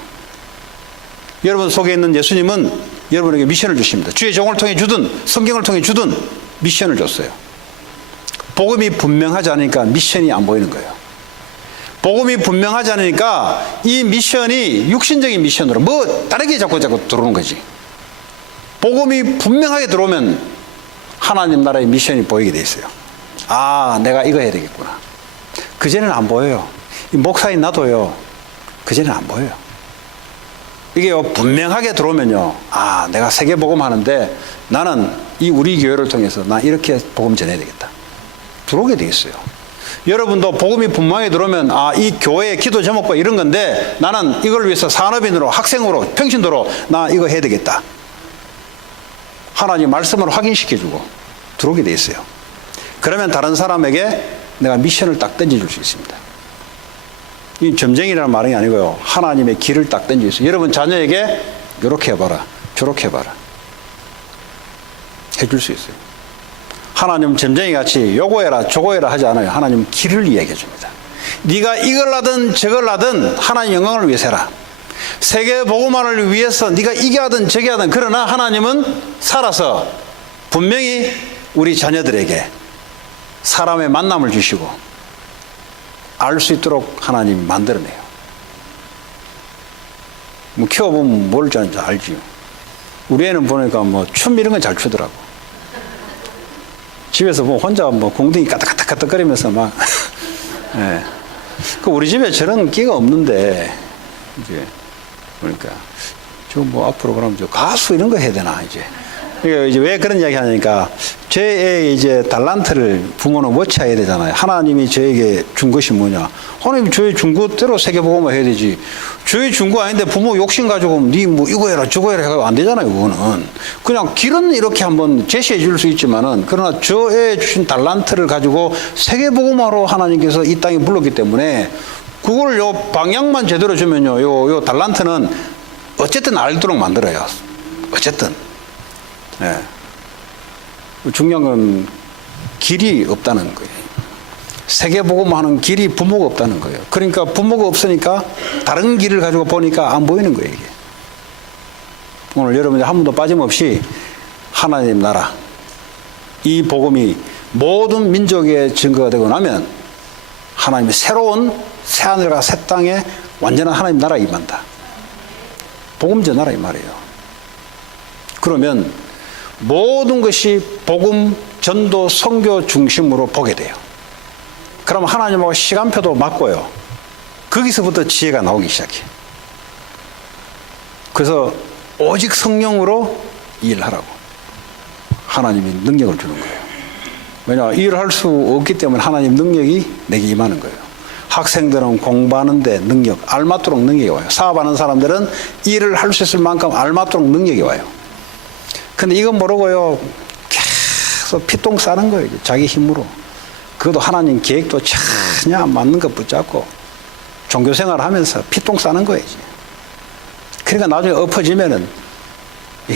여러분 속에 있는 예수님은 여러분에게 미션을 주십니다. 주의 종을 통해 주든 성경을 통해 주든 미션을 줬어요. 복음이 분명하지 않으니까 미션이 안 보이는 거예요. 복음이 분명하지 않으니까 이 미션이 육신적인 미션으로 뭐 다르게 자꾸 들어오는 거지. 복음이 분명하게 들어오면 하나님 나라의 미션이 보이게 돼 있어요. 아, 내가 이거 해야 되겠구나. 그전에는 안 보여요. 이 목사인 나도요. 그전에는 안 보여요. 이게 분명하게 들어오면요. 아, 내가 세계 복음 하는데 나는 이 우리 교회를 통해서 나 이렇게 복음 전해야 되겠다. 들어오게 돼 있어요. 여러분도 복음이 분명하게 들어오면 아, 이 교회의 기도 제목과 이런 건데 나는 이걸 위해서 산업인으로 학생으로 평신도로 나 이거 해야 되겠다. 하나님 말씀을 확인시켜주고 들어오게 돼 있어요. 그러면 다른 사람에게 내가 미션을 딱 던져줄 수 있습니다. 이 점쟁이라는 말이 아니고요. 하나님의 길을 딱 던져 있어요. 여러분 자녀에게 이렇게 해봐라 저렇게 해봐라 해줄 수 있어요. 하나님 점쟁이같이 요거 해라 저거 해라 하지 않아요. 하나님 길을 이야기해 줍니다. 네가 이걸 하든 저걸 하든 하나님 영광을 위해서 해라. 세계 복음화를 위해서 네가 이게 하든 저게 하든 그러나 하나님은 살아서 분명히 우리 자녀들에게 사람의 만남을 주시고 알 수 있도록 하나님 만들어내요. 뭐 키워보면 뭘 줄 아는지 알지요. 우리 애는 보니까 뭐 춤 이런 건 잘 추더라고. 집에서 뭐 혼자 뭐 공둥이 까딱까딱거리면서 막. 예. 그 우리 집에 저런 끼가 없는데 이제 그러니까 저 뭐 앞으로 그럼 저 가수 이런 거 해야 되나 이제. 그러니까 이제 왜 그런 이야기 하냐니까 제 애의 이제 달란트를 부모는 워치해야 되잖아요. 하나님이 저에게 준 것이 뭐냐? 하나님 저의 준 것대로 세계복음화 해야 되지. 저의 준 거 아닌데 부모 욕심 가지고 네 뭐 이거 해라 저거 해라 해가 안 되잖아요. 그거는 그냥 길은 이렇게 한번 제시해 줄 수 있지만은 그러나 저의 주신 달란트를 가지고 세계복음화로 하나님께서 이 땅에 불렀기 때문에 그걸 요 방향만 제대로 주면요 요 달란트는 어쨌든 알도록 만들어요. 어쨌든. 예. 중요한 건 길이 없다는 거예요. 세계복음하는 길이 부모가 없다는 거예요. 그러니까 부모가 없으니까 다른 길을 가지고 보니까 안 보이는 거예요. 이게. 오늘 여러분들 한 번도 빠짐없이 하나님 나라 이 복음이 모든 민족의 증거가 되고 나면 하나님의 새로운 새하늘과 새 땅에 완전한 하나님 나라에 임한다. 복음제 나라 이 말이에요. 그러면 모든 것이 복음, 전도, 선교 중심으로 보게 돼요. 그럼 하나님하고 시간표도 맞고요. 거기서부터 지혜가 나오기 시작해요. 그래서 오직 성령으로 일하라고 하나님이 능력을 주는 거예요. 왜냐, 일할 수 없기 때문에 하나님 능력이 내게 임하는 거예요. 학생들은 공부하는데 능력, 알맞도록 능력이 와요. 사업하는 사람들은 일을 할 수 있을 만큼 알맞도록 능력이 와요. 근데 이건 모르고요, 계속 피똥 싸는 거예요. 자기 힘으로. 그것도 하나님 계획도 전혀 안 맞는 것 붙잡고 종교생활 하면서 피똥 싸는 거예요. 그러니까 나중에 엎어지면은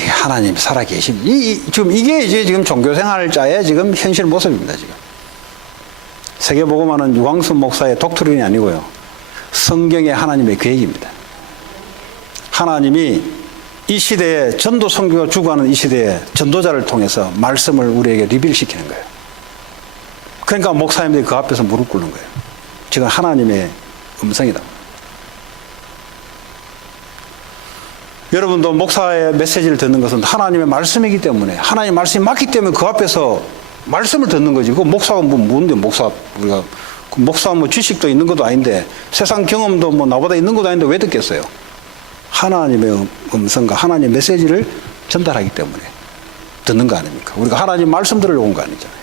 하나님 살아계신 지금 이게 이제 지금 종교생활자의 지금 현실 모습입니다. 지금 세계복음화는 유광순 목사의 독트린이 아니고요. 성경의 하나님의 계획입니다. 하나님이 이 시대에 전도 선교가 죽어가는 이 시대에 전도자를 통해서 말씀을 우리에게 리빌시키는 거예요. 그러니까 목사님들이 그 앞에서 무릎 꿇는 거예요. 지금 하나님의 음성이다. 여러분도 목사의 메시지를 듣는 것은 하나님의 말씀이기 때문에, 하나님의 말씀이 맞기 때문에 그 앞에서 말씀을 듣는 거지. 그 목사가 뭔데, 우리가 목사 지식도 있는 것도 아닌데, 세상 경험도 나보다 있는 것도 아닌데 왜 듣겠어요? 하나님의 음성과 하나님의 메시지를 전달하기 때문에 듣는 거 아닙니까? 우리가 하나님 말씀 들으러 온 거 아니잖아요.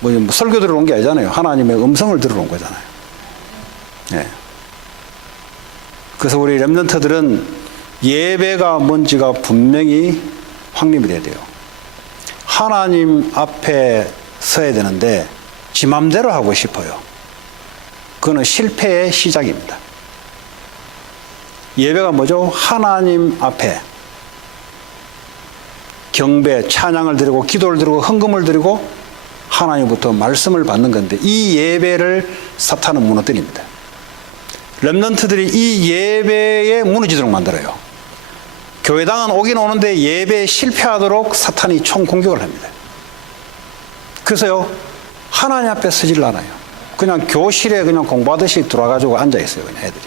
뭐 설교 들으러 온 게 아니잖아요. 하나님의 음성을 들으러 온 거잖아요. 네. 그래서 우리 렘넌트들은 예배가 뭔지가 분명히 확립이 돼야 돼요. 하나님 앞에 서야 되는데 지 맘대로 하고 싶어요. 그거는 실패의 시작입니다. 예배가 뭐죠? 하나님 앞에 경배, 찬양을 드리고 기도를 드리고 헌금을 드리고 하나님부터 말씀을 받는 건데, 이 예배를 사탄은 무너뜨립니다. 렘넌트들이 이 예배에 무너지도록 만들어요. 교회당은 오긴 오는데 예배에 실패하도록 사탄이 총공격을 합니다. 그래서요, 하나님 앞에 서질 않아요. 그냥 교실에 그냥 공부하듯이 들어와가지고 앉아있어요, 그냥 애들이.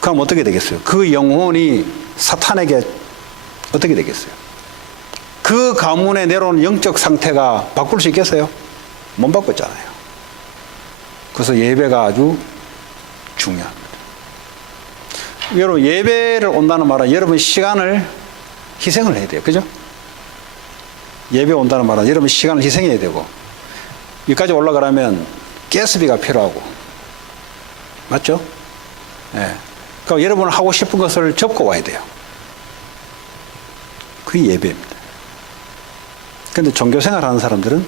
그럼 어떻게 되겠어요? 그 영혼이 사탄에게 어떻게 되겠어요? 그 가문에 내려오는 영적 상태가 바꿀 수 있겠어요? 못 바꿨잖아요. 그래서 예배가 아주 중요합니다. 여러분, 예배를 온다는 말은 여러분 시간을 희생을 해야 돼요. 그죠? 예배 온다는 말은 여러분 시간을 희생해야 되고, 여기까지 올라가려면 가스비가 필요하고, 맞죠? 예. 그러니까 여러분 하고 싶은 것을 접고 와야 돼요. 그게 예배입니다. 그런데 종교생활 하는 사람들은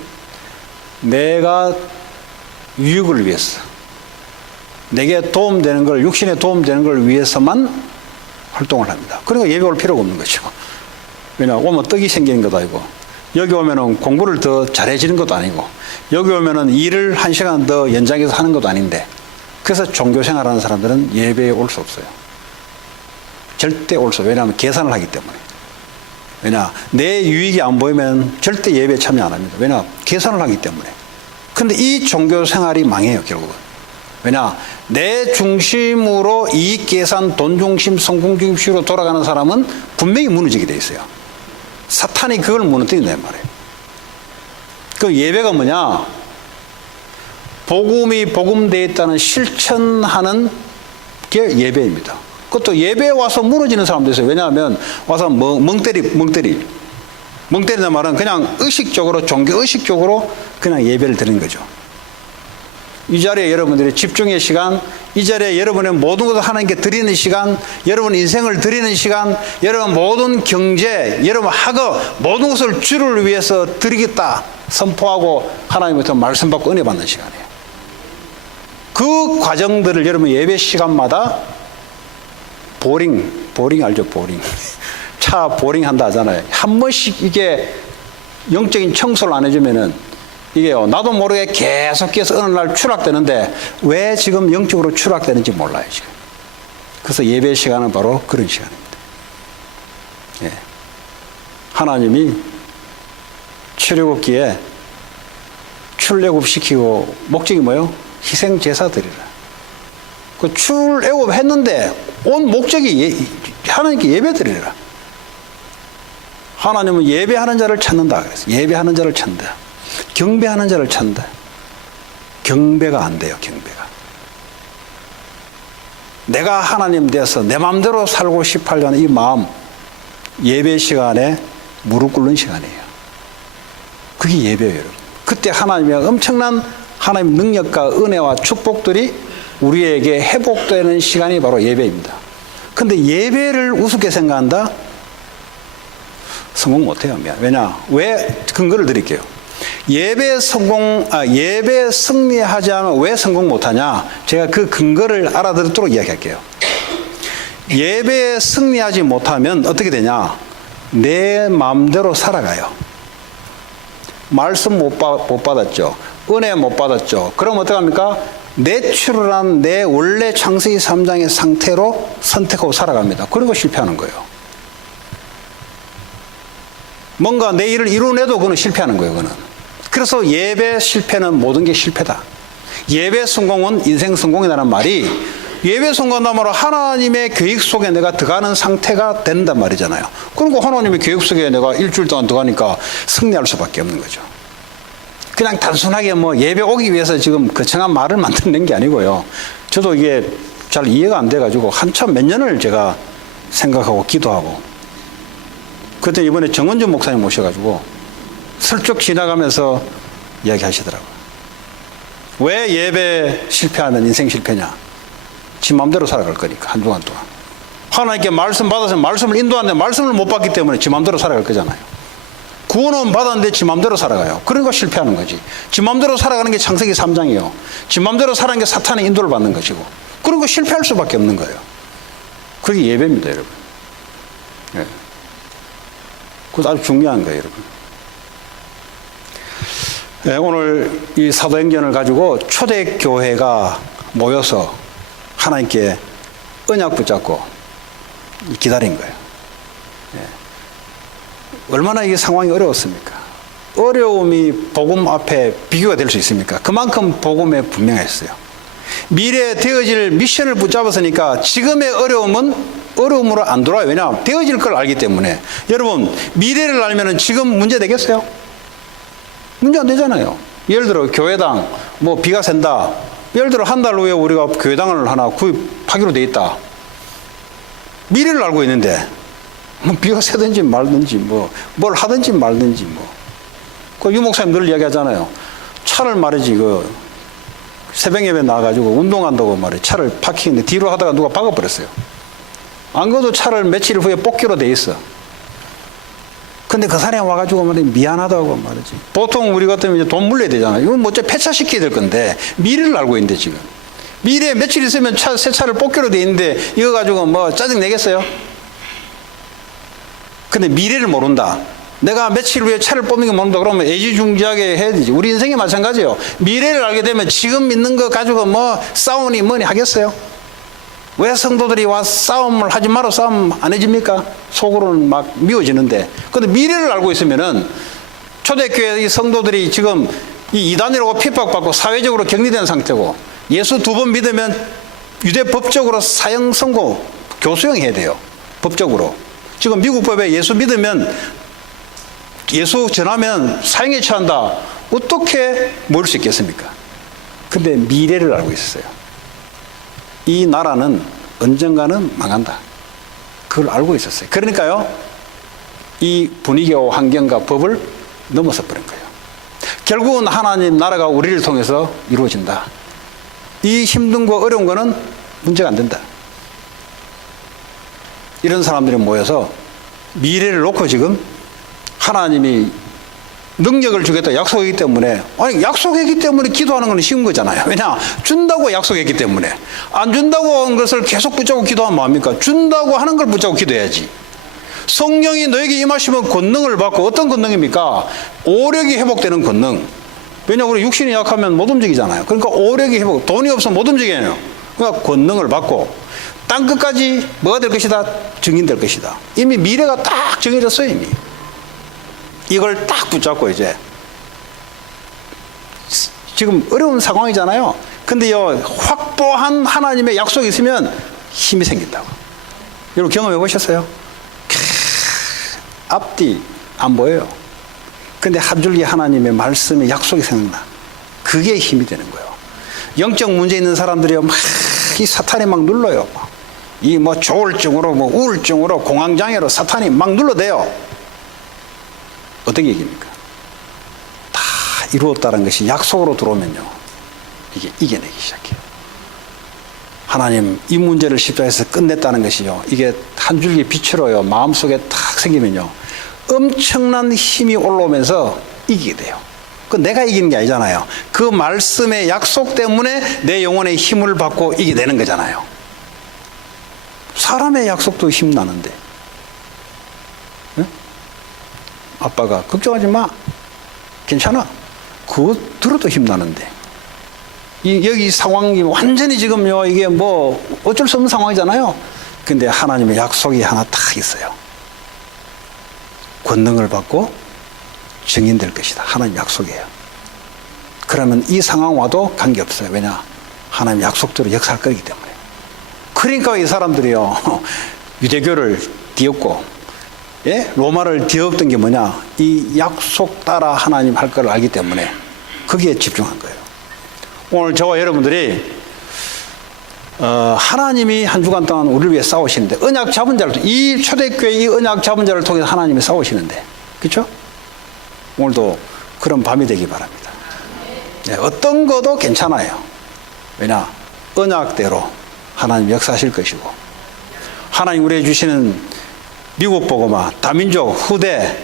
내가 유익을 위해서, 내게 도움되는 걸, 육신에 도움되는 걸 위해서만 활동을 합니다. 그러니까 예배 올 필요가 없는 거죠. 왜냐, 오면 떡이 생기는 것도 아니고, 여기 오면은 공부를 더 잘해지는 것도 아니고, 여기 오면은 일을 1시간 더 연장해서 하는 것도 아닌데, 그래서 종교생활 하는 사람들은 예배에 올 수 없어요. 절대 올 수 없어요. 왜냐하면 계산을 하기 때문에. 왜냐, 내 유익이 안 보이면 절대 예배에 참여 안 합니다. 왜냐, 계산을 하기 때문에. 근데 이 종교생활이 망해요, 결국은. 왜냐, 내 중심으로 이익 계산, 돈 중심, 성공 중심으로 돌아가는 사람은 분명히 무너지게 돼 있어요. 사탄이 그걸 무너뜨린단 말이에요. 그 예배가 뭐냐? 복음이 복음되어 있다는 실천하는 게 예배입니다. 그것도 예배에 와서 무너지는 사람도 있어요. 왜냐하면 와서 멍때린단 말은 그냥 의식적으로, 종교 의식적으로 그냥 예배를 드리는 거죠. 이 자리에 여러분들의 집중의 시간, 이 자리에 여러분의 모든 것을 하나님께 드리는 시간, 여러분 인생을 드리는 시간, 여러분 모든 경제, 여러분 학업, 모든 것을 주를 위해서 드리겠다 선포하고 하나님부터 말씀 받고 은혜 받는 시간이에요. 그 과정들을 여러분 예배 시간마다 보링 알죠? 보링. 차 보링 한다 하잖아요. 한 번씩 이게 영적인 청소를 안 해주면은 이게요, 나도 모르게 계속해서 어느 날 추락되는데 왜 지금 영적으로 추락되는지 몰라요, 지금. 그래서 예배 시간은 바로 그런 시간입니다. 예. 하나님이 출애굽기에 출애굽시키고 목적이 뭐예요? 희생 제사 드리라. 그 출애굽했는데 온 목적이 하나님께 예배 드리라. 하나님은 예배하는 자를 찾는다 그래서 예배하는 자를 찾는다. 경배하는 자를 찾는다. 경배가 안 돼요, 경배가. 내가 하나님 돼서 내 마음대로 살고 싶으려는 이 마음, 예배 시간에 무릎 꿇는 시간이에요. 그게 예배예요, 여러분. 그때 하나님의 엄청난 하나님 능력과 은혜와 축복들이 우리에게 회복되는 시간이 바로 예배입니다. 근데 예배를 우습게 생각한다? 성공 못해요. 왜냐? 왜? 근거를 드릴게요. 예배 승리하지 않으면 왜 성공 못하냐? 제가 그 근거를 알아듣도록 이야기할게요. 예배에 승리하지 못하면 어떻게 되냐? 내 마음대로 살아가요. 말씀 못 받았죠. 은혜 못 받았죠. 그럼 어떡합니까? 내추럴한 내 원래 창세기 3장의 상태로 선택하고 살아갑니다. 그리고 실패하는 거예요. 뭔가 내 일을 이루어내도 그거는 실패하는 거예요. 그거는. 그래서 예배 실패는 모든 게 실패다. 예배 성공은 인생 성공이라는 말이 예배 성공한다는 말은 하나님의 계획 속에 내가 들어가는 상태가 된단 말이잖아요. 그리고 하나님의 계획 속에 내가 일주일 동안 들어가니까 승리할 수밖에 없는 거죠. 그냥 단순하게 뭐 예배 오기 위해서 지금 거창한 말을 만드는 게 아니고요. 저도 이게 잘 이해가 안 돼가지고 한참 몇 년을 제가 생각하고 기도하고, 그때 이번에 정은준 목사님 모셔가지고 슬쩍 지나가면서 이야기하시더라고요. 왜 예배 실패하면 인생 실패냐? 지 마음대로 살아갈 거니까 한동안 동안. 하나님께 말씀 받아서 말씀을 인도하는데 말씀을 못 받기 때문에 지 마음대로 살아갈 거잖아요. 구원은 받았는데 지 마음대로 살아가요. 그러니까 실패하는 거지. 지 마음대로 살아가는 게 창세기 3장이에요. 지 마음대로 살아가는 게 사탄의 인도를 받는 것이고, 그러니까 실패할 수밖에 없는 거예요. 그게 예배입니다, 여러분. 네. 그것도 아주 중요한 거예요, 여러분. 네, 오늘 이 사도행전을 가지고 초대교회가 모여서 하나님께 언약 붙잡고 기다린 거예요. 네. 얼마나 이게 상황이 어려웠습니까? 어려움이 복음 앞에 비교가 될 수 있습니까? 그만큼 복음에 분명했어요. 미래에 되어질 미션을 붙잡았으니까 지금의 어려움은 어려움으로 안 돌아요. 왜냐하면 되어질 걸 알기 때문에. 여러분, 미래를 알면 지금 문제 되겠어요? 문제 안 되잖아요. 예를 들어 교회당 뭐 비가 샌다. 예를 들어 한 달 후에 우리가 교회당을 하나 구입하기로 돼 있다. 미래를 알고 있는데 뭐 비가 새든지 말든지 뭘 하든지 말든지 그 유 목사님 늘 이야기하잖아요. 차를 말이지 새벽 예배 나와가지고 운동한다고 말이에요. 차를 파킹했는데 뒤로 하다가 누가 박아버렸어요. 안 그래도 차를 며칠 후에 뽑기로 돼 있어. 근데 그 사람이 와가지고 말이지 미안하다고 말이지. 보통 우리 같으면 이제 돈 물려야 되잖아요. 이건 뭐 어차피 폐차시켜야 될 건데 미래를 알고 있는데 지금. 미래에 며칠 있으면 새 차를 뽑기로 돼 있는데 이거 가지고 뭐 짜증 내겠어요? 근데 미래를 모른다. 내가 며칠 후에 차를 뽑는 게 모른다 그러면 애지중지하게 해야 되지. 우리 인생이 마찬가지예요. 미래를 알게 되면 지금 믿는 거 가지고 뭐 싸우니 뭐니 하겠어요? 왜 성도들이 와 싸움을 하지 마라 싸움 안 해집니까? 속으로는 막 미워지는데. 근데 미래를 알고 있으면은 초대교회 이 성도들이 지금 이 이단이라고 핍박받고 사회적으로 격리된 상태고, 예수 2번 믿으면 유대 법적으로 사형 선고 교수형 해야 돼요. 법적으로. 지금 미국 법에 예수 믿으면 예수 전하면 사형에 처한다. 어떻게 모일 수 있겠습니까? 근데 미래를 알고 있었어요. 이 나라는 언젠가는 망한다. 그걸 알고 있었어요. 그러니까요, 이 분위기와 환경과 법을 넘어서 버린 거예요. 결국은 하나님 나라가 우리를 통해서 이루어진다. 이 힘든 거 어려운 거는 문제가 안 된다. 이런 사람들이 모여서 미래를 놓고 지금 하나님이 능력을 주겠다 약속했기 때문에, 아니 약속했기 때문에 기도하는 건 쉬운 거잖아요. 왜냐? 준다고 약속했기 때문에. 안 준다고 한 것을 계속 붙잡고 기도하면 뭐합니까? 준다고 하는 걸 붙잡고 기도해야지. 성령이 너에게 임하시면 권능을 받고, 어떤 권능입니까? 오력이 회복되는 권능. 왜냐? 우리 육신이 약하면 못 움직이잖아요. 그러니까 오력이 회복, 돈이 없으면 못 움직여요. 그러니까 권능을 받고 땅끝까지 뭐가 될 것이다? 증인될 것이다. 이미 미래가 딱 정해졌어요. 이미. 이걸 딱 붙잡고 이제 지금 어려운 상황이잖아요. 근데요, 확보한 하나님의 약속이 있으면 힘이 생긴다고. 여러분 경험해 보셨어요? 앞뒤 안 보여요. 근데 한 줄기 하나님의 말씀의 약속이 생각나. 그게 힘이 되는 거예요. 영적 문제 있는 사람들이요, 막 이 사탄이 막 눌러요. 이 뭐 조울증으로 뭐 우울증으로 공황장애로 사탄이 막 눌러대요. 어떻게 이깁니까? 다 이루었다는 것이 약속으로 들어오면요, 이게 이겨내기 시작해요. 하나님 이 문제를 십자가에서 끝냈다는 것이요, 이게 한 줄기 빛으로요 마음속에 탁 생기면요 엄청난 힘이 올라오면서 이기게 돼요. 그 내가 이기는 게 아니잖아요. 그 말씀의 약속 때문에 내 영혼의 힘을 받고 이겨내는 거잖아요. 사람의 약속도 힘나는데, 네? 아빠가 걱정하지 마, 괜찮아, 그거 들어도 힘나는데 여기 상황이 완전히 지금요, 이게 뭐 어쩔 수 없는 상황이잖아요. 근데 하나님의 약속이 하나 딱 있어요. 권능을 받고 증인될 것이다. 하나님 약속이에요. 그러면 이 상황 와도 관계없어요. 왜냐? 하나님 약속대로 역사할 거기 때문에. 그러니까 이 사람들이요, 유대교를 뒤엎고, 예? 로마를 뒤엎던 게 뭐냐? 이 약속 따라 하나님 할 걸 알기 때문에 거기에 집중한 거예요. 오늘 저와 여러분들이 하나님이 한 주간 동안 우리를 위해 싸우시는데, 언약 잡은 자를, 이 초대교회 이 언약 잡은 자를 통해서 하나님이 싸우시는데, 그렇죠? 오늘도 그런 밤이 되기 바랍니다. 네, 어떤 것도 괜찮아요. 왜냐? 언약대로 하나님 역사하실 것이고, 하나님 우리에게 주시는 미국 복음화, 다민족, 후대,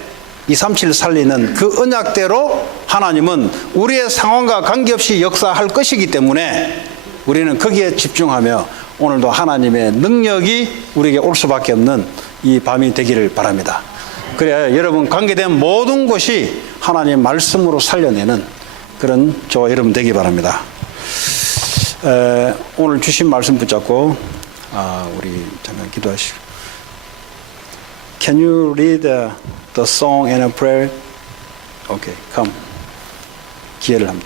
237 살리는 그 언약대로 하나님은 우리의 상황과 관계없이 역사할 것이기 때문에 우리는 거기에 집중하며 오늘도 하나님의 능력이 우리에게 올 수밖에 없는 이 밤이 되기를 바랍니다. 그래야 여러분 관계된 모든 것이 하나님 말씀으로 살려내는 그런 저와 여러분 되기 바랍니다. 오늘 주신 말씀 붙잡고 우리 잠깐 기도하시고. Can you read the song and a prayer? Okay, come. 기회를 한번